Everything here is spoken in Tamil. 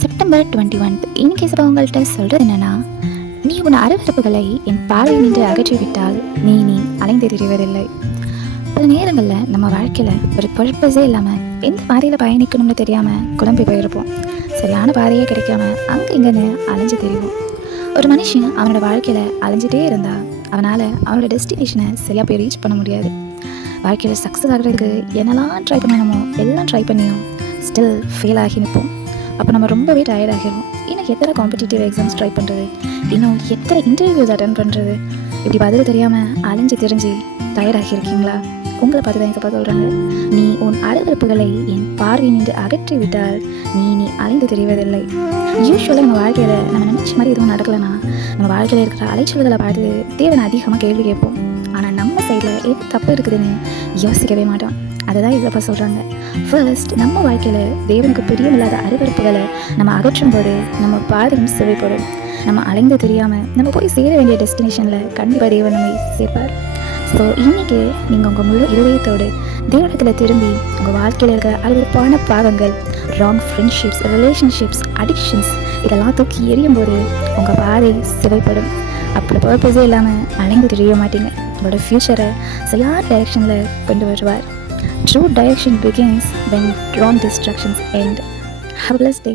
செப்டம்பர் 21 இன்னைக்கு உங்கள்கிட்ட சொல்கிறது என்னென்னா, நீ உன் அருவருப்புகளை என் பார்வை நின்று அகற்றிவிட்டால் நீ அலைந்து திரிவதில்லை. பல நேரங்களில் நம்ம வாழ்க்கையில் ஒரு பர்பஸே இல்லாமல் எந்த பாதையில் பயணிக்கணும்னு தெரியாமல் குழம்பி போயிருப்போம். சரியான பாதையே கிடைக்காம அங்கே இங்கேன்னு அலைஞ்சு திரிவோம். ஒரு மனுஷன் அவனோட வாழ்க்கையில் அலைஞ்சிட்டே இருந்தால் அவனால் அவனோட டெஸ்டினேஷனை சரியாக போய் ரீச் பண்ண முடியாது. வாழ்க்கையில் சக்ஸஸ் ஆகிறதுக்கு என்னெல்லாம் ட்ரை பண்ணணுமோ எல்லாம் ட்ரை பண்ணியும் ஸ்டில் ஃபெயில் ஆகி நிற்போம். அப்போ நம்ம ரொம்பவே டயர்ட் ஆகிடும். இன்னும் எத்தனை காம்படிட்டிவ் எக்ஸாம்ஸ் ட்ரை பண்ணுறது, இன்னும் எத்தனை இன்டர்வியூஸ் அட்டன் பண்ணுறது, இப்படி பதில் தெரியாமல் அலைஞ்சு தெரிஞ்சு டயர்டாகியிருக்கீங்களா? உங்களை பார்த்து தான் இப்போ சொல்கிறாங்க, நீ உன் அருவருப்புகளை என் பார்வை நின்று அகற்றி விட்டால் நீ அலைந்து தெரிவதில்லை. யூஸ்வலாக நம்ம வாழ்க்கையில் நம்ம நினச்ச மாதிரி எதுவும் நடக்கலைன்னா நம்ம வாழ்க்கையில் இருக்கிற அலைச்சல்களை பார்த்து தேவனை அதிகமாக கேள்வி கேட்போம். ஆனால் நம்ம சைடில் எது தப்பு இருக்குதுன்னு யோசிக்கவே மாட்டோம். அதை தான் இதப்போ சொல்கிறாங்க. ஃபர்ஸ்ட், நம்ம வாழ்க்கையில் தேவனுக்கு பிரியமில்லாத அருவருப்புகளை நம்ம அகற்றும் போது நம்ம பாதையும் சுவைப்படும். நம்ம அலைந்து தெரியாமல் நம்ம போய் சேர வேண்டிய டெஸ்டினேஷனில் கண்டிப்பாக தேவன் நம்மை சேர்ப்பார். ஸோ இன்றைக்கி நீங்கள் உங்கள் முழு இருதயத்தோடு தேவனத்தில் திரும்பி உங்கள் வாழ்க்கையில் இருக்கிற அருவருப்பான பாவங்கள், ராங் ஃப்ரெண்ட்ஷிப்ஸ், ரிலேஷன்ஷிப்ஸ், அடிக்ஷன்ஸ் இதெல்லாம் தூக்கி எறியும் போது உங்கள் பாதை சிவைப்படும். அப்படி பர்பஸே இல்லாமல் அலைந்து தெரிய மாட்டீங்க. உங்களோட ஃப்யூச்சரை சரியான டைரெக்ஷனில் கொண்டு வருவார். True direction begins when wrong distractions end. Have a blessed day.